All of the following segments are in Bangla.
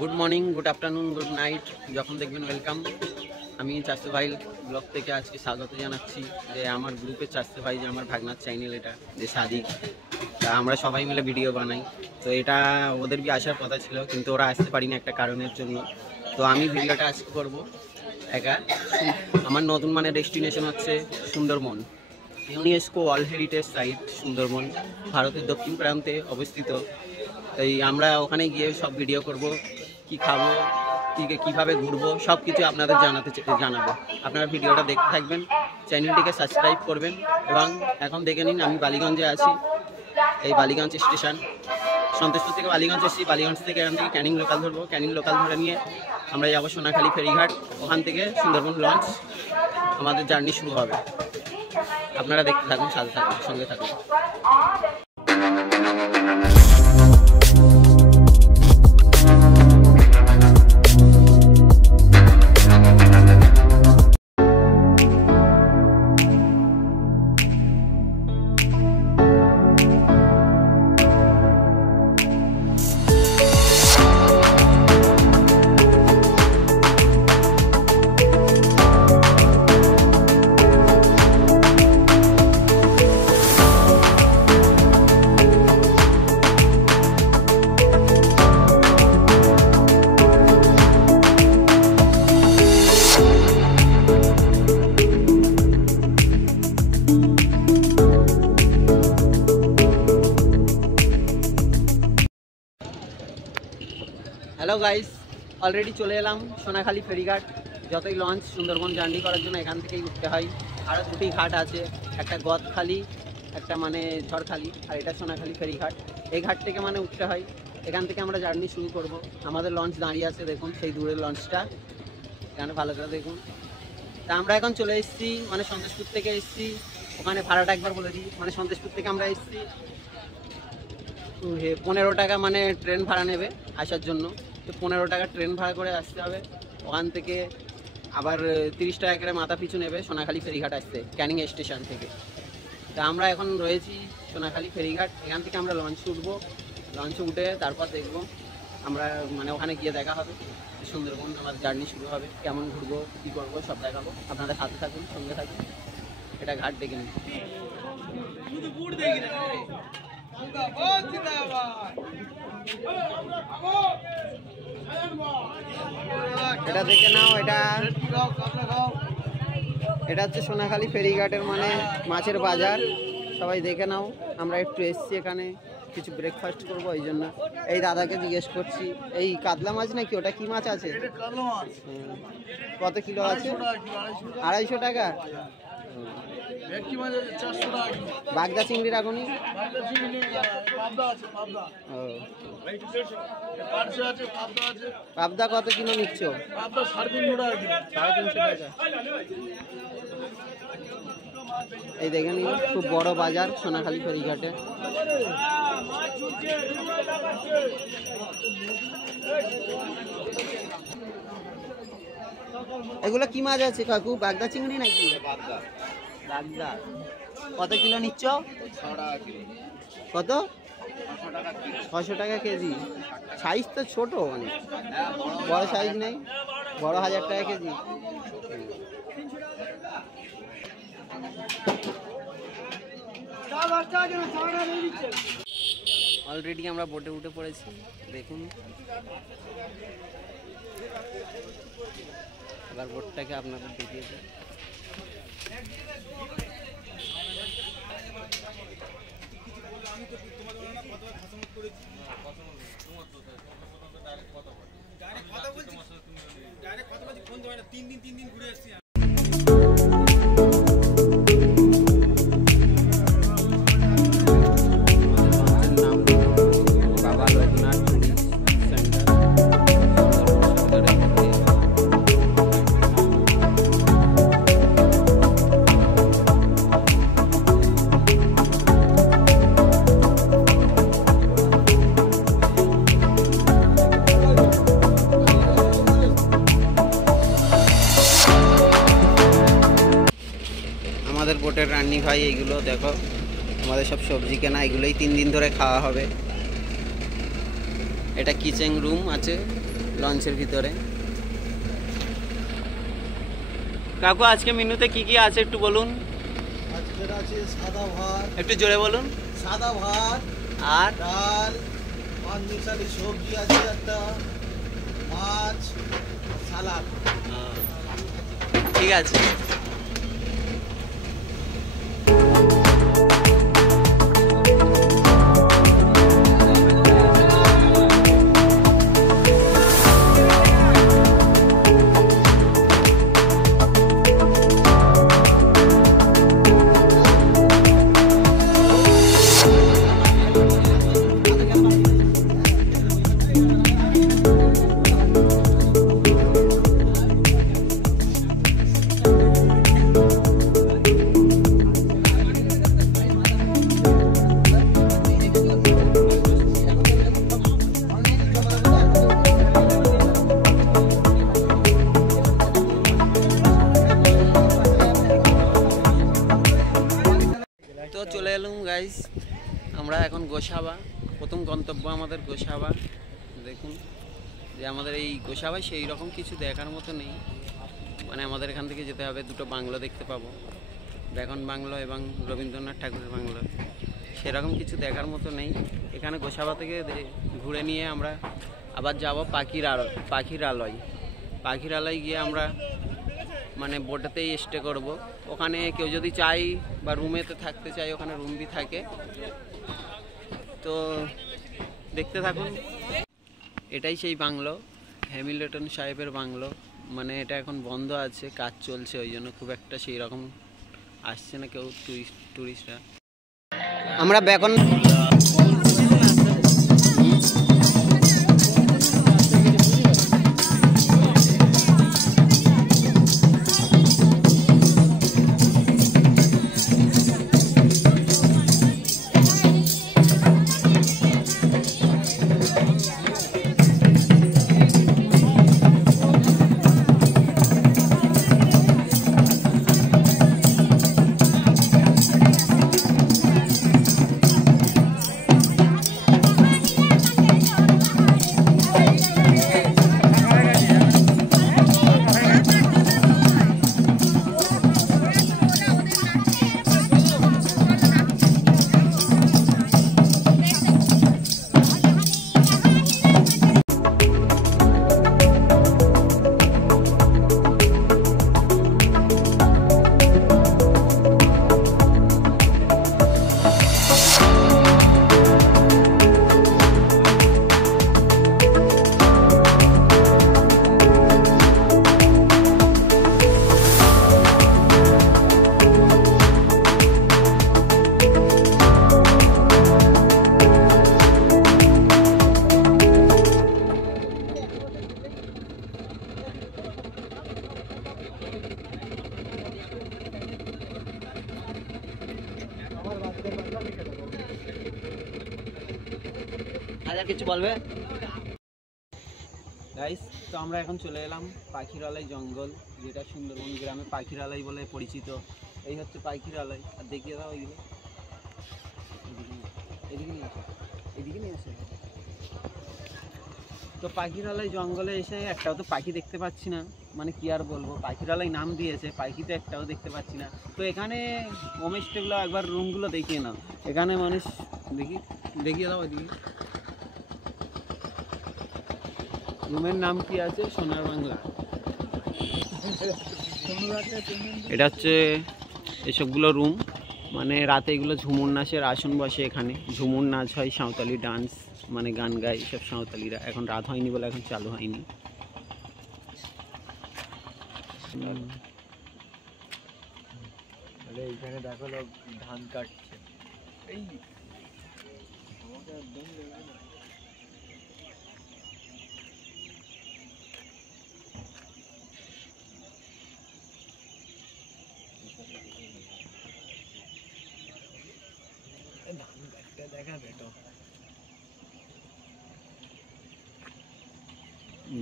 Good morning good afternoon good night যখন দেখবেন ওয়েলকাম। আমি চাষতে ভাই ব্লগ থেকে আজকে স্বাগত জানাচ্ছি যে আমার গ্রুপে চাষতে ভাই যে আমার ভাগনার চ্যানেল এটা যে সাদিক, তা আমরা সবাই মিলে ভিডিও বানাই। তো এটা ওদের বি আসার কথা ছিল কিন্তু ওরা আসতে পারিনি একটা কারণের জন্য। তো আমি ভিডিওটা আজকে করব একা। আমার নতুন মানে ডেস্টিনেশন হচ্ছে Sundarban, UNESCO world heritage site Sundarban, ভারতের দক্ষিণ প্রান্তে অবস্থিত। এই আমরা ওখানে গিয়ে সব ভিডিও করব, কি খাবো, কীভাবে ঘুরবো, সব কিছু আপনাদের জানাবো। আপনারা ভিডিওটা দেখতে থাকবেন, চ্যানেলটিকে সাবস্ক্রাইব করবেন। এবং এখন দেখে নিন আমি বালিগঞ্জে আছি, এই বালিগঞ্জ স্টেশন। সন্তোষপুর থেকে বালিগঞ্জ এসেছি, বালিগঞ্জ থেকে এখান থেকে ক্যানিং লোকাল ধরবো, ক্যানিং লোকাল ধরে নিয়ে আমরা যাবো সোনাখালি ফেরিঘাট, ওখান থেকে সুন্দরবন লঞ্চ আমাদের জার্নি শুরু হবে। আপনারা দেখতে থাকুন, সাথে থাকুন, সঙ্গে থাকুন। হ্যালো গাইস, অলরেডি চলে এলাম সোনাখালি ফেরিঘাট। যতই লঞ্চ সুন্দরবন জার্নি করার জন্য এখান থেকেই উঠতে হয়। আরও দুটি ঘাট আছে, একটা গদখালি, একটা মানে ঝড়খালি, আর এটা সোনাখালি ফেরিঘাট। এই ঘাট থেকে মানে উঠতে হয়, এখান থেকে আমরা জার্নি শুরু করব। আমাদের লঞ্চ দাঁড়িয়ে আছে, দেখুন সেই দূরের লঞ্চটা, এখানে ভালো করে দেখুন। তা আমরা এখন চলে এসেছি মানে সন্তোষপুর থেকে এসেছি। ওখানে ভাড়াটা একবার বলে দিই, মানে সন্তোষপুর থেকে আমরা এসেছি 15 টাকা মানে ট্রেন ভাড়া নেবে আসার জন্য। তো 15 টাকা ট্রেন ভাড়া করে আসতে হবে। ওখান থেকে আবার 30 টাকা করে মাথা পিছু নেবে সোনাখালি ফেরিঘাট আসতে, ক্যানিং স্টেশন থেকে। তা আমরা এখন রয়েছি সোনাখালি ফেরিঘাট, এখান থেকে আমরা লঞ্চে উঠবো। লঞ্চে উঠে তারপর দেখবো আমরা মানে ওখানে গিয়ে দেখা হবে, সুন্দরবন আমাদের জার্নি শুরু হবে, কেমন ঘুরবো, কী করবো সব দেখাবো। আপনারা সাথে থাকুন, সঙ্গে থাকুন। এটা ঘাট দেখে নিন। এটা দেখে নাও, এটা হচ্ছে সোনাখালি ফেরিঘাটের মানে মাছের বাজার। সবাই দেখে নাও। আমরা একটু এসছি এখানে কিছু ব্রেকফাস্ট করবো, এই জন্য এই দাদাকে জিজ্ঞেস করছি এই কাতলা মাছ নাকি, ওটা কি মাছ আছে? কত কিলো আছে? 250 টাকা। বাগদা চিংড়ি রাখুনি? পাবদা কত কিলো নিচ্ছ? 350 টাকা। এই দেখেন খুব বড় বাজার সোনাখালি ফেরিঘাটে। এগুলো কি মাছ আছে কাকু? বাগদা চিংড়ি নাকি? বাগদা। কত কিলো নিচ্ছ? কত? 600 টাকা কেজি। সাইজ তো ছোট, মানে বড় সাইজ নেই, বড় 1000 টাকা কেজি। অলরেডি আমরা বোটে উঠে পড়েছি, দেখুন। এবার বোটটাকে আপনাদের দেখিয়েছি। আমাদের বোটের রান্নি ভাই, এগুলো দেখো আমাদের সব সবজি কেনা, এগুলোই 3 দিন ধরে খাওয়া হবে। এটা কিচেন রুম আছে, লঞ্চের ভিতরে। কাকু আজকে মেনুতে কি কি আছে একটু বলুন। আজকের আছে সাদা ভাত, একটু জোরে বলুন। সাদা ভাত আর ডাল, পাঁচমিশালি সবজি আছে একটা, মাছ, সালাদ। ঠিক আছে। তো চলে এলাম গাইস, আমরা এখন গোসাবা। প্রথম গন্তব্য আমাদের গোসাবা। দেখুন যে আমাদের এই গোসাবায় সেই রকম কিছু দেখার মতো নেই, মানে আমাদের এখান থেকে যেতে হবে, দুটো বাংলো দেখতে পাবো, বেগন বাংলো এবং রবীন্দ্রনাথ ঠাকুরের বাংলো। সেরকম কিছু দেখার মতো নেই এখানে। গোসাবা থেকে ঘুরে নিয়ে আমরা আবার যাব পাখিরালয়। পাখিরালয় গিয়ে আমরা মানে বোটেতেই স্টে করব। ওখানে কেউ যদি চাই বা রুমেতে থাকতে চাই, ওখানে রুম বি থাকে। তো দেখতে থাকুন। এটাই সেই বাংলো, হ্যামিল্টন সাহেবের বাংলো। মানে এটা এখন বন্ধ আছে, কাজ চলছে, ওই জন্য খুব একটা সেই রকম আসছে না কেউ টুরিস্টরা। আমরা বেকন কিছু বলবে গাইস। তো আমরা এখন চলে এলাম পাখিরালয় জঙ্গল, যেটা সুন্দরবন গ্রামে পাখিরালয় বলে পরিচিত। এই হচ্ছে পাখিরালয়। আর দেখিয়ে দাও এদিকে, এদিকে নিয়ে আসো, এদিকে নিয়ে আসো। তো পাখিরালয় জঙ্গলে এসে একটাও তো পাখি দেখতে পাচ্ছি না, মানে কি আর বলবো। পাখিরালয় নাম দিয়েছে, পাখি তো একটাও দেখতে পাচ্ছি না। তো এখানে হোমস্টেগুলো একবার রুমগুলো দেখিয়ে নাও। এখানে মানুষ দেখিয়ে দাও এদিকে। রুমের নাম কি আছে? সোনার বাংলা। এটা হচ্ছে এসবগুলো রুম, মানে রাতে এগুলো ঝুমুর নাচের আসন বসে। এখানে ঝুমুর নাচ হয়, সাঁওতালি ডান্স, মানে গান গায় সব সাঁওতালিরা। এখন রাত হয়নি বলে এখন চালু হয়নি। এইখানে দেখো লোক ধান কাটছে। এই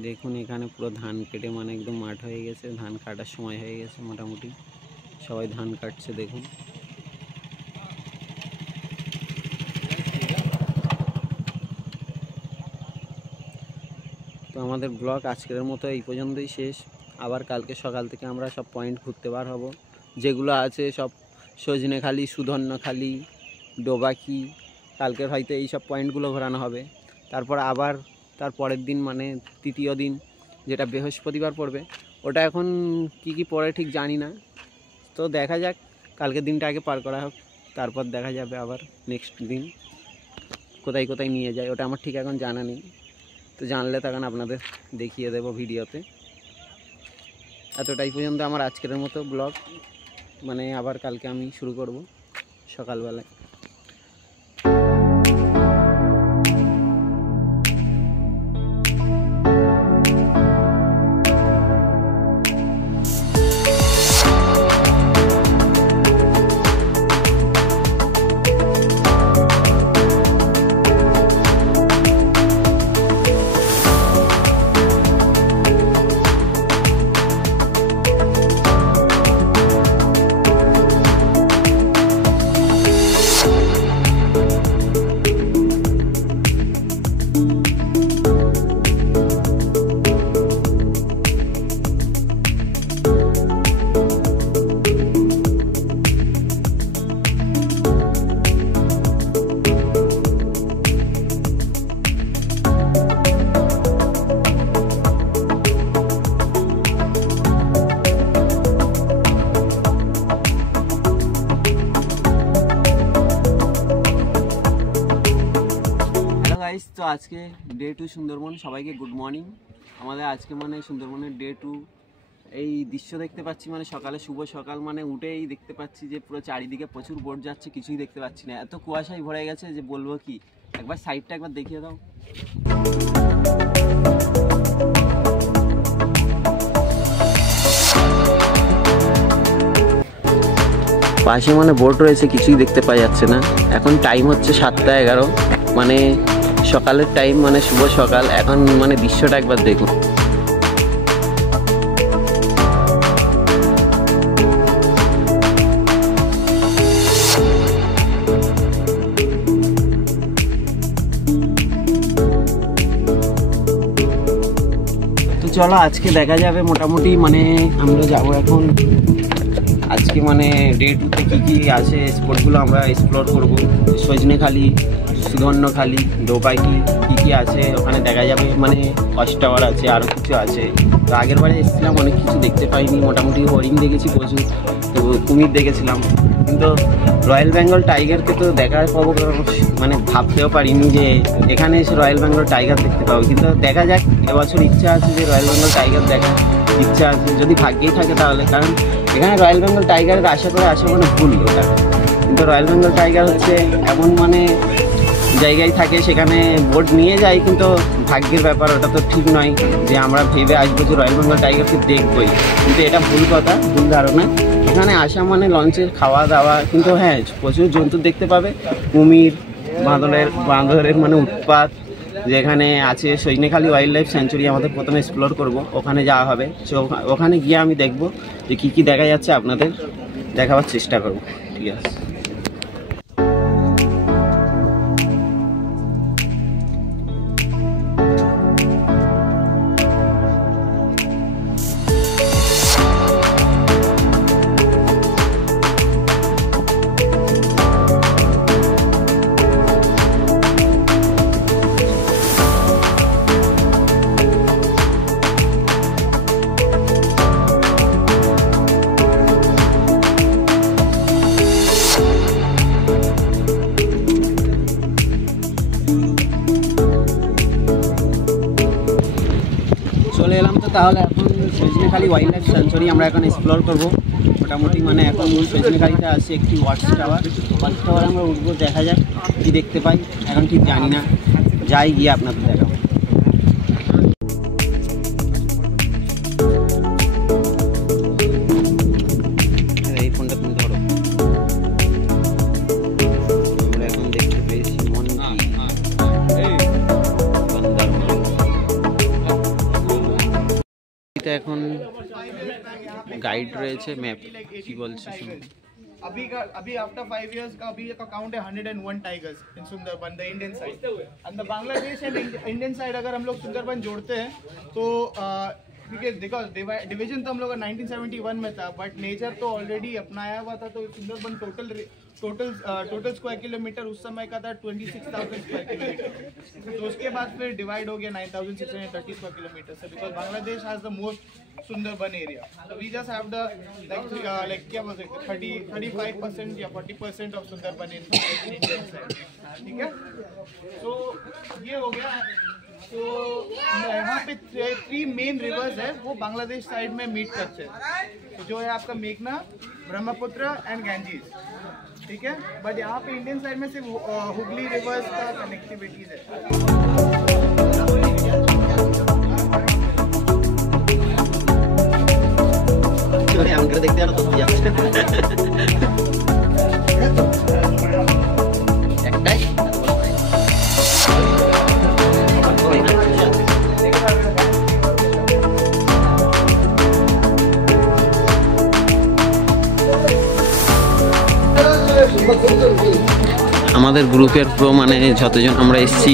দেখুন এখানে পুরো ধান কেটে মানে একদম মাঠ হয়ে গেছে, ধান কাটার সময় হয়ে গেছে মোটামুটি। সবাই ধান কাটছে দেখুন। তো আমাদের ব্লগ আজকের মতো এই পর্যন্তই শেষ। আবার কালকে সকাল থেকে আমরা সব পয়েন্ট ঘুরতে বার হব, যেগুলো আছে সব সজনেখালি, সুধন্যখালি, ডোবাকি। কালকের হয়তো এই সব পয়েন্টগুলো ঘোরানো হবে। তারপর আবার তার পরের দিন মানে তৃতীয় দিন, যেটা বৃহস্পতিবার পড়বে, ওটা এখন কি পড়ে ঠিক জানি না। তো দেখা যাক, কালকের দিনটা আগে পার করা হোক, তারপর দেখা যাবে আবার নেক্সট দিন কোথায় কোথায় নিয়ে যায়, ওটা আমার ঠিক এখন জানা নেই। তো জানলে তখন আপনাদের দেখিয়ে দেব ভিডিওতে। এতটাই পর্যন্ত আমার আজকের মতো ব্লগ, মানে আবার কালকে আমি শুরু করব সকালবেলায়। তো আজকে ডে 2 সুন্দরবন। সবাইকে গুড মর্নিং। আমাদের আজকে মানে সুন্দরবনের ডে 2। এই দৃশ্য দেখতে পাচ্ছি মানে সকালে, শুভ সকাল, মানে উঠেই দেখতে পাচ্ছি যে পুরো চারিদিকে প্রচুর বোট যাচ্ছে, কিছুই দেখতে পাচ্ছি না, এত কুয়াশায় ভরে গেছে যে বলবো কি। একবার সাইডটা একবার দেখিয়ে দাও। পাশে মানে বোট রয়েছে, কিছুই দেখতে পাওয়া যাচ্ছে না। এখন টাইম হচ্ছে 7:11, মানে সকালের টাইম, মানে শুভ সকাল। এখন মানে দৃশ্যটা একবার দেখুন। তো চলো আজকে দেখা যাবে মোটামুটি, মানে আমরা যাবো এখন। আজকে মানে ডে 2তে কী কী আছে স্পটগুলো আমরা এক্সপ্লোর করবো। সজনেখালি, সুধন্যখালি, ডোবাকি কী কী আছে ওখানে দেখা যাবে। মানে ওয়াচ টাওয়ার আছে, আরও কিছু আছে। তো আগের বারে এসেছিলাম, অনেক কিছু দেখতে পাইনি। মোটামুটি হরিণ দেখেছি প্রচুর, তো কুমির দেখেছিলাম, কিন্তু রয়্যাল বেঙ্গল টাইগারকে তো দেখার পাবো, মানে ভাবতেও পারিনি যে এখানে এসে রয়্যাল বেঙ্গল টাইগার দেখতে পাবো। কিন্তু দেখা যাক, এবছর ইচ্ছা আছে যে রয়্যাল বেঙ্গল টাইগার দেখার ইচ্ছা আছে, যদি ভাগ্যেই থাকে তাহলে। কারণ এখানে রয়্যাল বেঙ্গল টাইগারের আশা করে আসা মানে ভুল ওটা। কিন্তু রয়্যাল বেঙ্গল টাইগার হচ্ছে এমন মানে জায়গায় থাকে, সেখানে বোট নিয়ে যায়, কিন্তু ভাগ্যের ব্যাপার, ওটা তো ঠিক নয় যে আমরা ভেবে আসবো যে রয়্যাল বেঙ্গল টাইগারকে দেখবই। কিন্তু এটা ভুল কথা, ভুল ধারণা। এখানে আসা মানে লঞ্চের খাওয়া দাওয়া, কিন্তু হ্যাঁ প্রচুর জন্তু দেখতে পাবে। কুমির, বাঁদরের মানে উৎপাত। যেখানে আছে সজনেখালি ওয়াইল্ড লাইফ স্যাঞ্চুরি, আমাদের প্রথমে এক্সপ্লোর করব, ওখানে যাওয়া হবে। সো ওখানে গিয়ে আমি দেখব যে কী কী দেখা যাচ্ছে, আপনাদের দেখাবার চেষ্টা করব। ঠিক আছে। চলে এলাম। তো তাহলে এখন সজনেখালি ওয়াইল্ড লাইফ স্যাঞ্চুরি আমরা এখন এক্সপ্লোর করবো মোটামুটি। মানে এখন সজনেখালিতে আছে একটি ওয়াচ টাওয়ার। ওয়াচ টাওয়ার আমরা উঠবো, দেখা যাক কী দেখতে পাই, এখন ঠিক জানি না। যাই গিয়ে আপনাদের দেখাবো। এই ফোনটা তুমি ধরো। আমরা এখন দেখতে পেয়েছি এখন গাইড রয়েছে, ম্যাপ কি বলছে শুনুন। अभी आफ्टर 5 years का अभी का काउंट है 101 tigers in Sundarban the Indian side and the Bangladesh and Indian side अगर हम लोग सुंदरबन जोड़ते हैं तो बिकॉज डिवीजन तो हम लोग 1971 में था, बट नेचर तो ऑलरेडी अपनाया हुआ था, तो सुंदरबन टोटल स्क्वायर किलोमीटर उस समय का था 26,000 स्क्वायर किलोमीटर। तो उसके बाद फिर डिवाइड हो गया 9,630 स्क्वायर किलोमीटर से, because Bangladesh has the most Sundarban area. तो we just have the like क्या बोल सकते 35% या 40% of Sundarban in Indian side, ठीक है। तो ये हो गया। तो यहाँ पे 3 मेन रिवर्स है, वो बांग्लादेश साइड में मीट करते हैं, तो जो है आपका मेघना, ब्रह्मपुत्र एंड गैंजीज, ठीक है। बट यहाँ पे इंडियन साइड में सिर्फ हुगली रिवर्स का कनेक्टिविटीज है। देखते আমাদের গ্রুপের পুরো মানে যতজন আমরা এসছি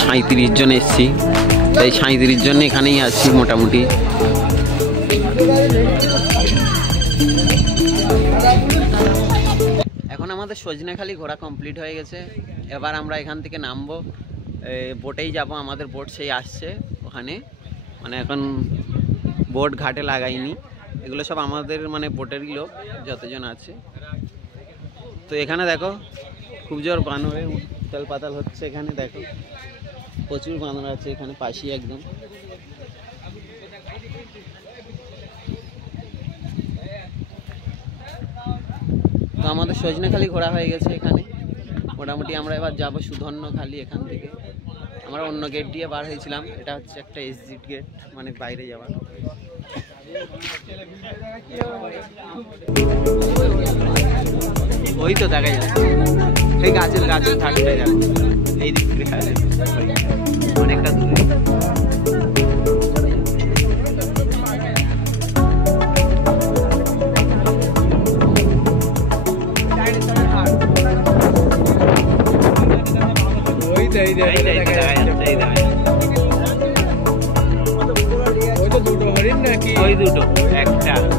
37 জন এসছি, তাই 37 জন এখানেই আছি মোটামুটি। এখন আমাদের সজনেখালি ঘোরা কমপ্লিট হয়ে গেছে, এবার আমরা এখান থেকে নামবো, বোটেই যাব। আমাদের বোট সেই আসছে ওখানে, মানে এখন বোট ঘাটে লাগাইনি, এগুলো সব আমাদের মানে বোটেরই লোক যতজন আছে। তো এখানে দেখো খুব জোর বানরের উত্তাল পাতাল হচ্ছে, এখানে দেখো প্রচুর বানর আছে এখানে পাশেই একদম। তো আমাদের সজনেখালি ঘোরা হয়ে গেছে এখানে, মোটামুটি আমরা এবার যাবো সুধন্যখালি। এখান থেকে আমরা অন্য গেট দিয়ে বার হয়েছিলাম, এটা হচ্ছে একটা এক্সিট গেট, মানে বাইরে যাওয়ার। ওই তো দেখা যাচ্ছে এই গাছের থাকতে যাবে, এই দিক থেকে অনেকটা দূরে। ওই দুটো একটাই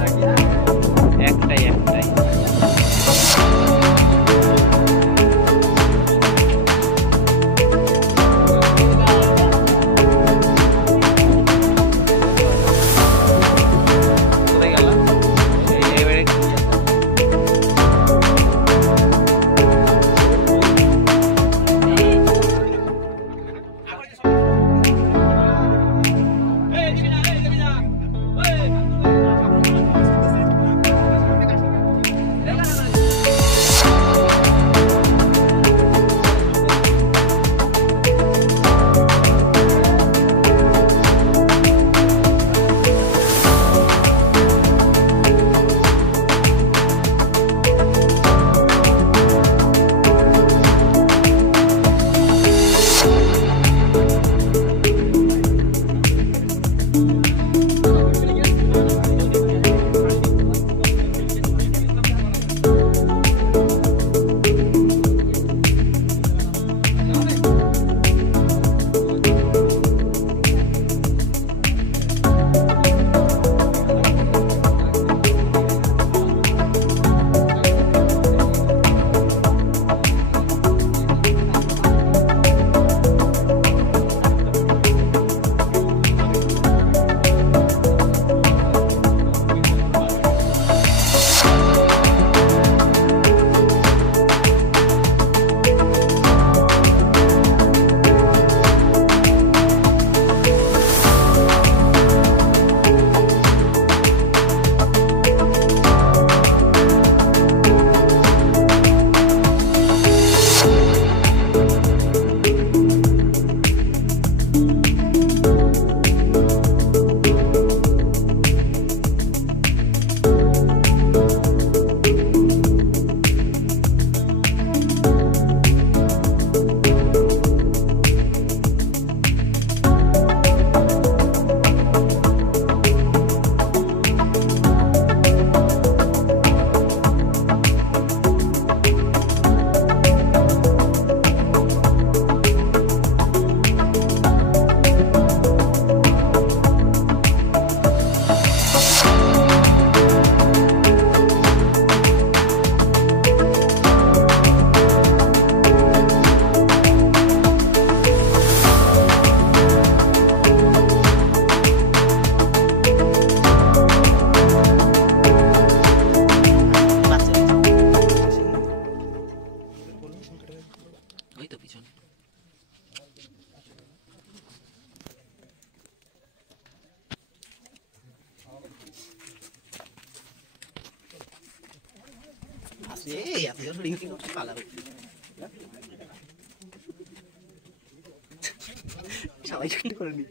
সবাই করে নি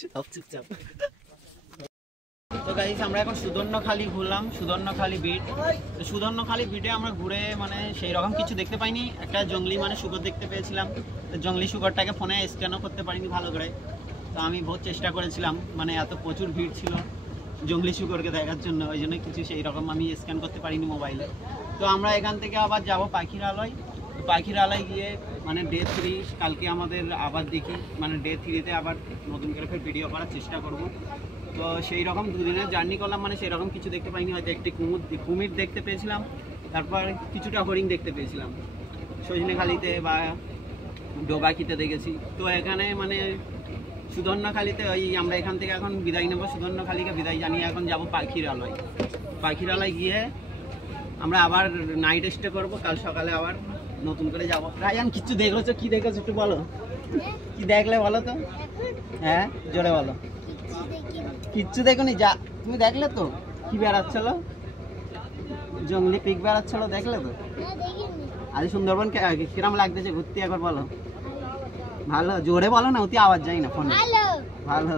সব চুপচাপ। তো গাইস আমরা এখন সুদর্ণখালি ঘুরলাম, সুদর্ণখালি বিট। তো সুদর্ণখালি বিটে আমরা ঘুরে মানে সেই রকম কিছু দেখতে পাইনি। একটা জঙ্গলি মানে শুকর দেখতে পেয়েছিলাম, তো জঙ্গলি শুকরটাকে ফোনে স্ক্যানও করতে পারিনি ভালো করে। তো আমি বহুত চেষ্টা করেছিলাম, মানে এত প্রচুর ভিড় ছিল জঙ্গলি শুকরকে দেখার জন্য, ওই জন্য কিছু সেই রকম আমি স্ক্যান করতে পারিনি মোবাইলে। তো আমরা এখান থেকে আবার যাব পাখিরালয়। তো পাখিরালয় গিয়ে মানে ডে 3 কালকে আমাদের আবার দেখি, মানে ডে 3-তে আবার নতুন করে ফের ভিডিও করার চেষ্টা করব। তো সেই রকম দুদিনের জার্নি করলাম, মানে সেই রকম কিছু দেখতে পাইনি। হয়তো একটি কুমির দেখতে পেয়েছিলাম, তারপর কিছুটা হরিণ দেখতে পেয়েছিলাম সজনেখালিতে বা ডোবাকিতে দেখেছি। তো এখানে মানে সুদর্ণখালিতে ওই আমরা এখান থেকে এখন বিদায় নেব, সুদর্ণখালিকে বিদায় জানিয়ে এখন যাব পাখিরালয়। পাখিরালয় গিয়ে আমরা আবার নাইট স্টে করবো, কাল সকালে আবার নতুন করে যাব। রায়ান কিচ্ছু দেখেছো? কি দেখেছো একটু বলো, কি দেখলে বলো তো? হ্যাঁ জোরে বলো। কিচ্ছু দেখোনি? যা তুমি দেখলে তো কি বেড়াচ্ছিল, জঙ্গলি পিক বেড়াচ্ছিল, দেখলে তো? আজ সুন্দরবন কিরম লাগতেছে ঘুরতে একবার বলো। ভালো, জোরে বলো না, অতি আওয়াজ যায় না ফোনে। ভালো।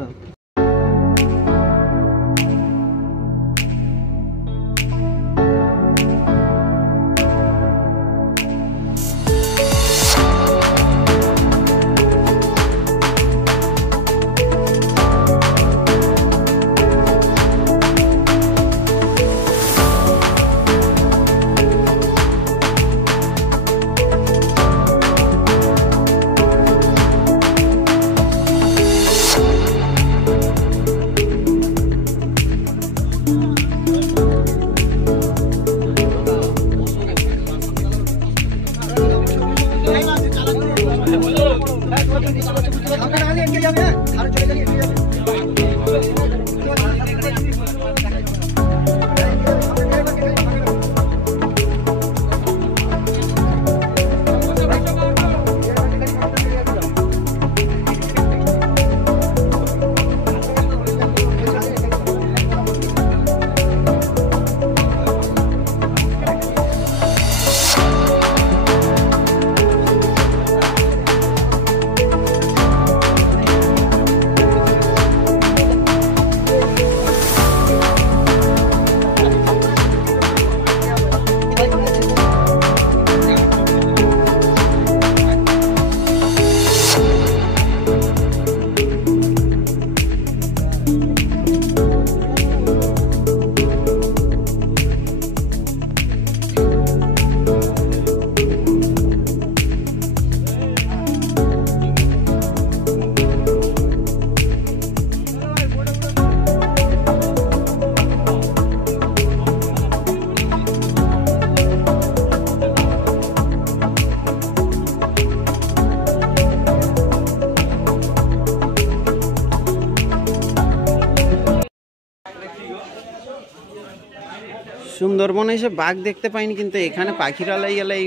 সুন্দরবনে এসে বাঘ দেখতে পাইনি, কিন্তু এখানে পাখিরালয় গেলে এই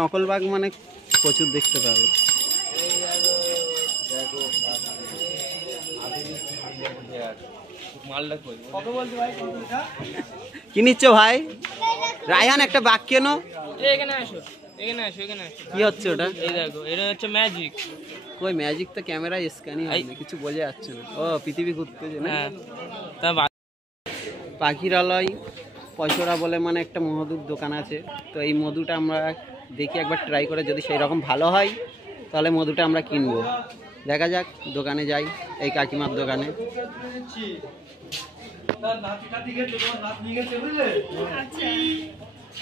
নকল বাঘ মানে প্রচুর দেখতে পাবে। কি নিচ্ছ ভাই? রায়হান একটা বাঘ কেন? কি হচ্ছে ওটা? এই দেখো, এটা হচ্ছে ম্যাজিক। কই ম্যাজিক তো ক্যামেরা স্ক্যানই হয় না, কিছু বোঝা যাচ্ছে না। ও পৃথিবী ঘুরতেছে না। পাখিরালয় পয়সরা বলে মানে একটা মধুর দোকান আছে। তো এই মধুটা আমরা দেখি একবার ট্রাই করে, যদি সেই রকম ভালো হয় তাহলে মধুটা আমরা কিনবো। দেখা যাক, দোকানে যাই, এই কাকিমার দোকানে।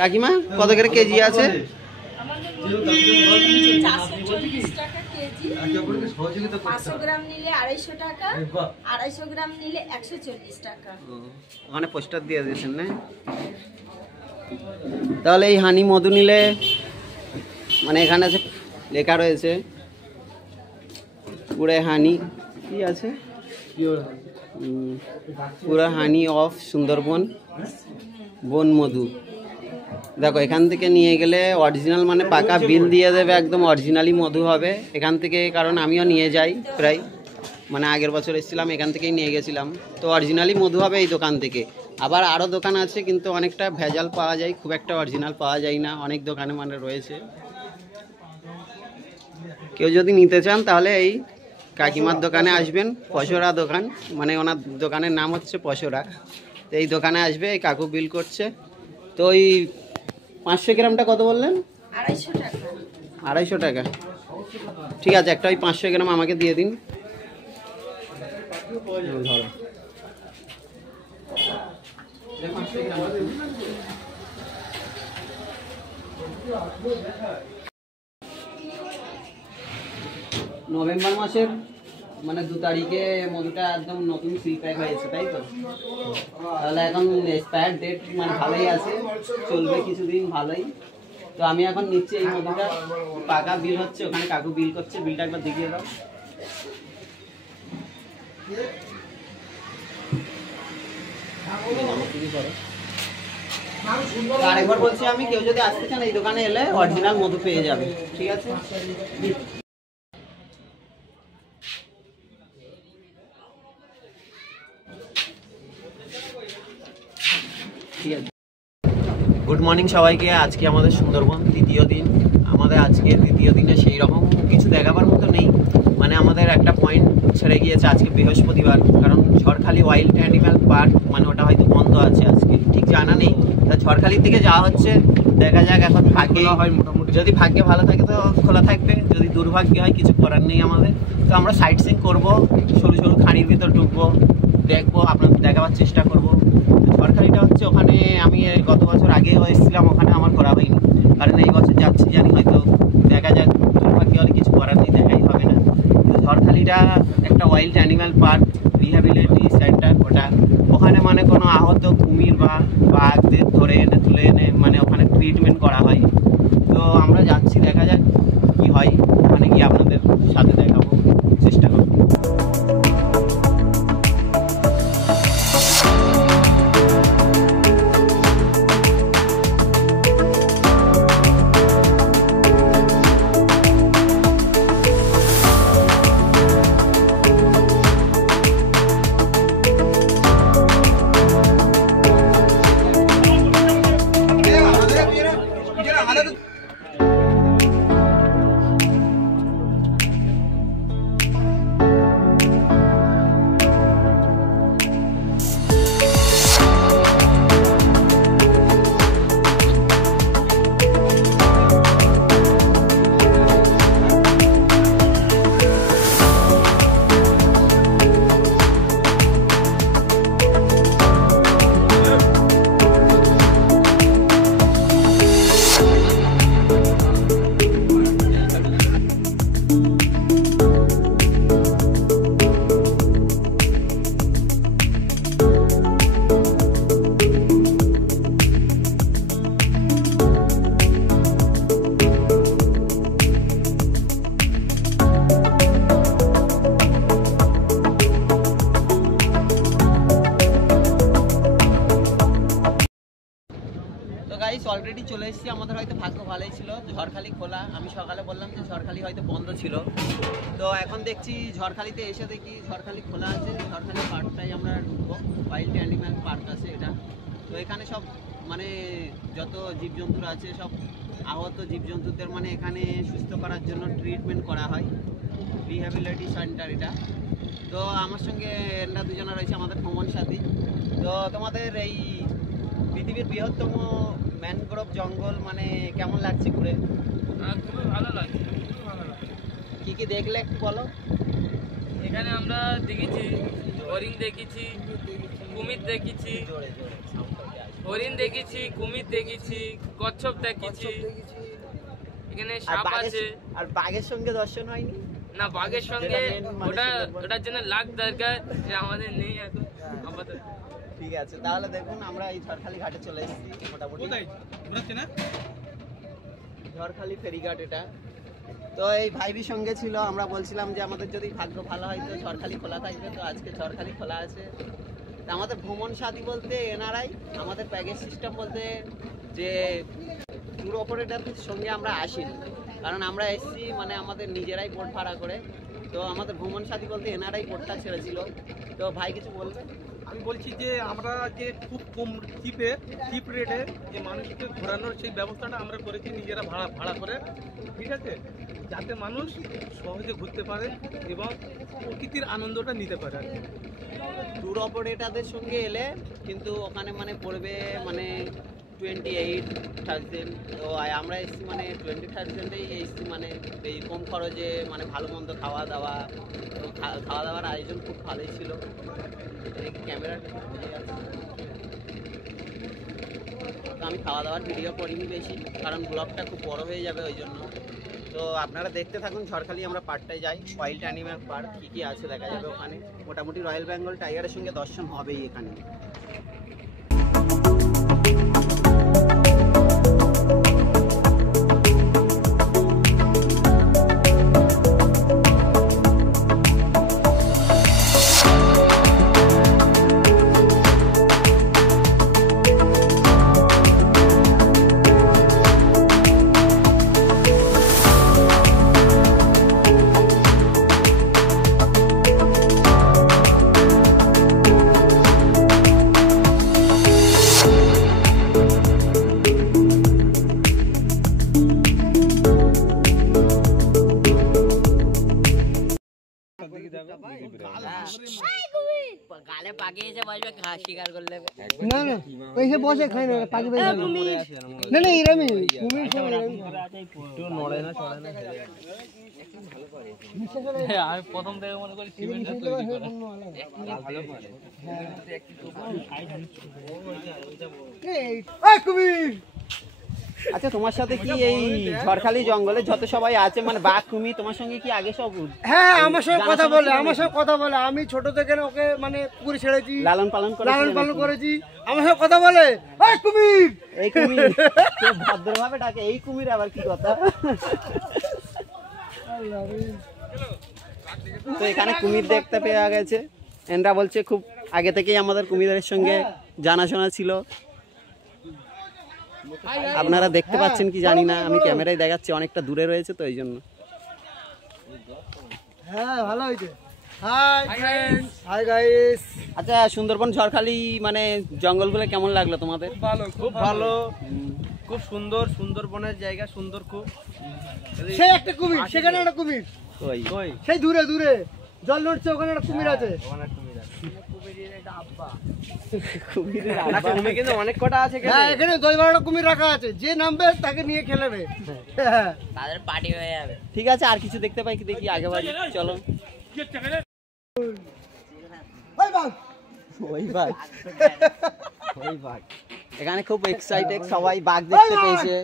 কাকিমা কত করে কেজি আছে? 440 টাকা কেজি, 500 গ্রাম নিলে 250 টাকা, 250 গ্রাম নিলে 140 টাকা। ওখানে পোস্টার দিয়ে দিয়েছেন না? তাহলে এই হানি মধু নিলে মানে এখানে আছে লেখা রয়েছে পুরো হানি, কি আছে পুরো হানি অফ সুন্দরবন বন মধু। দেখো এখান থেকে নিয়ে গেলে অরিজিনাল মানে পাকা বিল দিয়ে দেবে, একদম অরিজিনালি মধু হবে এখান থেকে। কারণ আমিও নিয়ে যাই প্রায়, মানে আগের বছর এসেছিলাম এখান থেকেই নিয়ে গেছিলাম। তো অরিজিনালি মধু হবে এই দোকান থেকে। আবার আরও দোকান আছে কিন্তু অনেকটা ভেজাল পাওয়া যায়, খুব একটা অরিজিনাল পাওয়া যায় না, অনেক দোকানে মানে রয়েছে। কেউ যদি নিতে চান তাহলে এই কাকিমার দোকানে আসবেন, পশরা দোকান, মানে ওনার দোকানের নাম হচ্ছে পশরা। তো এই দোকানে আসবে, এই কাকু বিল করছে। তো ওই 500 গ্রামটা কত বললেন? 250 টাকা। 250 টাকা, ঠিক আছে। একটা ওই 500 গ্রাম আমাকে দিয়ে দিন। ধরো নভেম্বর মাসের মানে 2 তারিখে মধুটা একদম নতুন সিল প্যাক হয়েছে, তাই তো? তাহলে এখন এক্সপায়ার ডেট মানে ভালোই আছে, চলবে কিছুদিন ভালোই। তো আমি এখন নিচ্ছি এই মধুটা, পাকা বিল হচ্ছে, ওখানে কাকু বিল করছে, বিলটা একবার দেখিয়ে দাও। আরেকবার বলছি আমি, কেউ যদি আসতে চান এই দোকানে এলে অরিজিনাল মধু পেয়ে যাবে, ঠিক আছে? ঠিক আছে। গুড মর্নিং সবাইকে। আজকে আমাদের সুন্দরবন তৃতীয় দিন। আমাদের আজকে তৃতীয় দিনে সেই রকম কিছু দেখাবার মতো নেই, মানে আমাদের একটা পয়েন্ট ছেড়ে গিয়েছে আজকে বৃহস্পতিবার, কারণ ঝড়খালি ওয়াইল্ড অ্যানিম্যাল পার্ক মানে ওটা হয়তো বন্ধ আছে আজকে, ঠিক জানা নেই। তা ঝড়খালির দিকে যাওয়া হচ্ছে, দেখা যাক এখন ভাগ্যে হয়, মোটামুটি যদি ভাগ্যে ভালো থাকে তো খোলা থাকবে, যদি দুর্ভাগ্য হয় কিছু করার নেই আমাদের। তো আমরা সাইট সিইং করবো, সরু সরু খাঁড়ির ভিতর ঢুকবো, দেখবো, আপনাদের দেখাবার চেষ্টা করবো। ঝড়খালিটা হচ্ছে ওখানে আমি গত বছর আগেও এসেছিলাম, ওখানে আমার করা হয়নি, কারণ এই বছর যাচ্ছি জানি হয়তো দেখা যাক, দুর্ভাগ্য হলে কিছু করার নেই, দেখাই হবে না। কিন্তু ঝড়খালিটা একটা ওয়াইল্ড অ্যানিম্যাল পার্ক, রিহ্যাবিলিটি সেন্টার ওটা। ওখানে মানে কোনো আহত কুমির বা বাঘদের ধরে এনে তুলে এনে মানে ওখানে ট্রিটমেন্ট করা হয়। তো আমরা যাচ্ছি, দেখা যাক কী হয়, ওখানে গিয়ে আপনাদের সাথে দেখাবো, চেষ্টা করবো। অলরেডি চলে এসেছি, আমাদের হয়তো ভাগ্য ভালোই ছিল, ঝড়খালি খোলা। আমি সকালে বললাম যে ঝড়খালি হয়তো বন্ধ ছিল, তো এখন দেখছি ঝড়খালিতে এসে দেখি ঝড়খালি খোলা আছে। ঝড়খালি পার্কটাই আমরা ঢুকবো, ওয়াইল্ড অ্যানিম্যাল পার্ক আছে এটা। তো এখানে সব মানে যত জীবজন্তুরা আছে, সব আহত জীবজন্তুদের মানে এখানে সুস্থ করার জন্য ট্রিটমেন্ট করা হয়, রিহ্যাবিলিটি সেন্টার এটা। তো আমার সঙ্গে এরা দুজনে রয়েছে, আমাদের ভ্রমণ সাথী। তো তোমাদের এই পৃথিবীর বৃহত্তম ম্যানগ্রোভ জঙ্গল মানে কেমন লাগছে ঘুরে? খুবই ভালো লাগছে, কি কি দেখলে একটু বলো। এখানে আমরা দেখেছি হরিণ দেখেছি, কুমির দেখেছি, হরিণ দেখেছি, কুমির দেখেছি, কচ্ছপ দেখেছি, এখানে সাপ আছে। আর বাঘের সঙ্গে দর্শন হয়নি? না, বাঘের সঙ্গে ওটার জন্য লাখ দরকার, আমাদের নেই এখন আপাতত। ঠিক আছে, তাহলে দেখুন আমরা এই ঝড়খালি ঘাটে চলে এসেছি মোটামুটি। ঝড়খালি ফেরিঘাট এটা। তো এই ভাইবির সঙ্গে ছিল, আমরা বলছিলাম যে আমাদের যদি ভাগ্য ভালো হয় তো ঝড়খালি খোলা থাকবে, তো আজকে ঝড়খালি খোলা আছে। তা আমাদের ভ্রমণ সাথী বলতে এনআরআই, আমাদের প্যাকেজ সিস্টেম বলতে যে ট্যুর অপারেটরদের সঙ্গে আমরা আসিনি, কারণ আমরা এসেছি মানে আমাদের নিজেরাই বোট ভাড়া করে। তো আমাদের ভ্রমণ সাথী বলতে এনআরআই বোটটা ছেড়েছিল। তো ভাই কিছু বলবে? আমি বলছি যে আমরা যে খুব কম চিপ রেটে যে মানুষকে ঘোরানোর সেই ব্যবস্থাটা আমরা করেছি নিজেরা ভাড়া করে, ঠিক আছে, যাতে মানুষ সহজে ঘুরতে পারে এবং প্রকৃতির আনন্দটা নিতে পারে। ট্যুর অপারেটারদের সঙ্গে এলে কিন্তু ওখানে মানে পড়বে মানে 28,000। তো আমরা এসছি মানে 20,000-এই এসছি, মানে এই কম খরচে মানে ভালো মন্দ খাওয়া দাওয়া। তো খাওয়া দাওয়ার আয়োজন খুব ভালোই ছিল। ক্যামেরা তো আমি খাওয়া দাওয়ার ভিডিও করিনি বেশি, কারণ ব্লগটা খুব বড় হয়ে যাবে ওই জন্য। তো আপনারা দেখতে থাকুন ঝড়খালি আমরা পার্কটায় যাই, ওয়াইল্ড অ্যানিম্যাল পার্ক কী কী আছে দেখা যাবে ওখানে। মোটামুটি রয়্যাল বেঙ্গল টাইগারের সঙ্গে দর্শন হবেই এখানে। গালে পাকিয়েছে বসবে ঘাস শিকার করলে না না ওইসে বসে খাই না পাখি পাখি না না এরামি কুমির সব এরামি একটু নড়ে না চড়ে না আমি প্রথম থেকে মনে করি সিমেন্টটা তৈরি করা ভালো পারে। এই কুমির। আচ্ছা, তোমার সাথে কি এই ঝড়খালি জঙ্গলে যত সবাই আছে মানে বাঘ কুমির তোমার সঙ্গে কি আগে সব? হ্যাঁ আমার সঙ্গে কথা বলে আমি ছোট থেকে ওকে মানে পুকুরে ছেড়েছি, লালন পালন করেছি। আমার সঙ্গে কথা বলে এই কুমির, এই কুমির ভদ্রভাবে ডাকে এই কুমির, আবার কি কথা। তো এখানে কুমির দেখতে পেয়ে গেছে, এনরা বলছে খুব আগে থেকেই আমাদের কুমিরের সঙ্গে জানাশোনা ছিল। আপনারা দেখতে পাচ্ছেন কি জানি না, আমি ক্যামেরায় দেখাচ্ছি, অনেকটা দূরে রয়েছে তো এই জন্য। হ্যাঁ ভালো হয়েছে। Hi guys. আচ্ছা, সুন্দরবন ঝড়খালি মানে জঙ্গলগুলো কেমন লাগলো তোমাদের? খুব ভালো, খুব সুন্দর, সুন্দরবনের জায়গা সুন্দর খুব। সেই একটা কুমির, সেখানে একটা কুমির, ওই সেই দূরে জল নড়ছে, ওখানে একটা কুমির আছে। কুমির কিন্তু অনেক কটা আছে। হ্যাঁ এখানে 10-12টা কুমির রাখা আছে, যে নামবে তাকে নিয়ে খেলবে। তাদের পার্টি হয়ে যাবে। ঠিক আছে, আর কিছু দেখতে পাই কি দেখি আগে বাড়ি চলো। ওই বাঘ এখানে খুব এক্সাইটেড সবাই, বাঘ দেখতে পেয়েছে,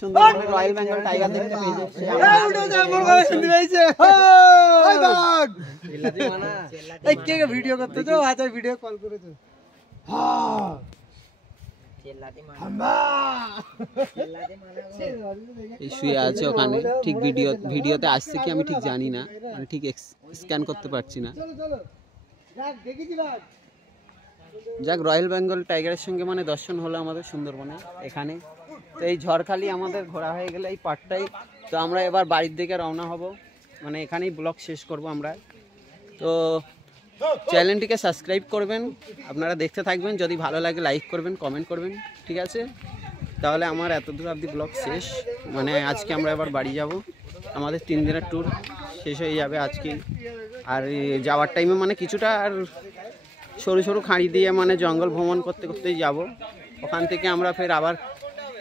সুন্দরবনের রয়্যাল বেঙ্গল টাইগার দেখতে পেয়েছে। ভিডিও করতেছো, হাতে ভিডিও কল করেছো। এই শুয়ে আছে ওখানে, ঠিক ভিডিওতে আসছে কি আমি ঠিক জানি না, মানে ঠিক স্ক্যান করতে পারছি না। যাক, রয়্যাল বেঙ্গল টাইগারের সঙ্গে মানে দর্শন হলো আমাদের সুন্দরবনে এখানে। তো এই ঝড়খালি আমাদের ঘোরা হয়ে গেলে এই পার্টটাই, তো আমরা এবার বাড়ির দিকে রওনা হব, মানে এখানেই ব্লগ শেষ করব আমরা। তো চ্যানেলটিকে সাবস্ক্রাইব করবেন, আপনারা দেখতে থাকবেন, যদি ভালো লাগে লাইক করবেন, কমেন্ট করবেন, ঠিক আছে? তাহলে আমার এত দূর অবধি ব্লগ শেষ, মানে আজকে আমরা এবার বাড়ি যাব, আমাদের 3 দিনের ট্যুর শেষ হয়ে যাবে আজকে। আর যাওয়ার টাইমে মানে কিছুটা আর সরু সরু খাঁড়ি দিয়ে মানে জঙ্গল ভ্রমণ করতে করতেই যাব। ওখান থেকে আমরা ফের আবার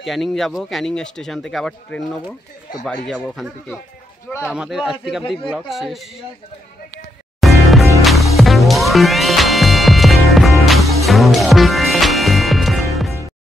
ক্যানিং যাব, ক্যানিং স্টেশন থেকে আবার ট্রেন নেবো, তো বাড়ি যাব ওখান থেকে। তো আমাদের আজকে অবধি ব্লগ শেষ।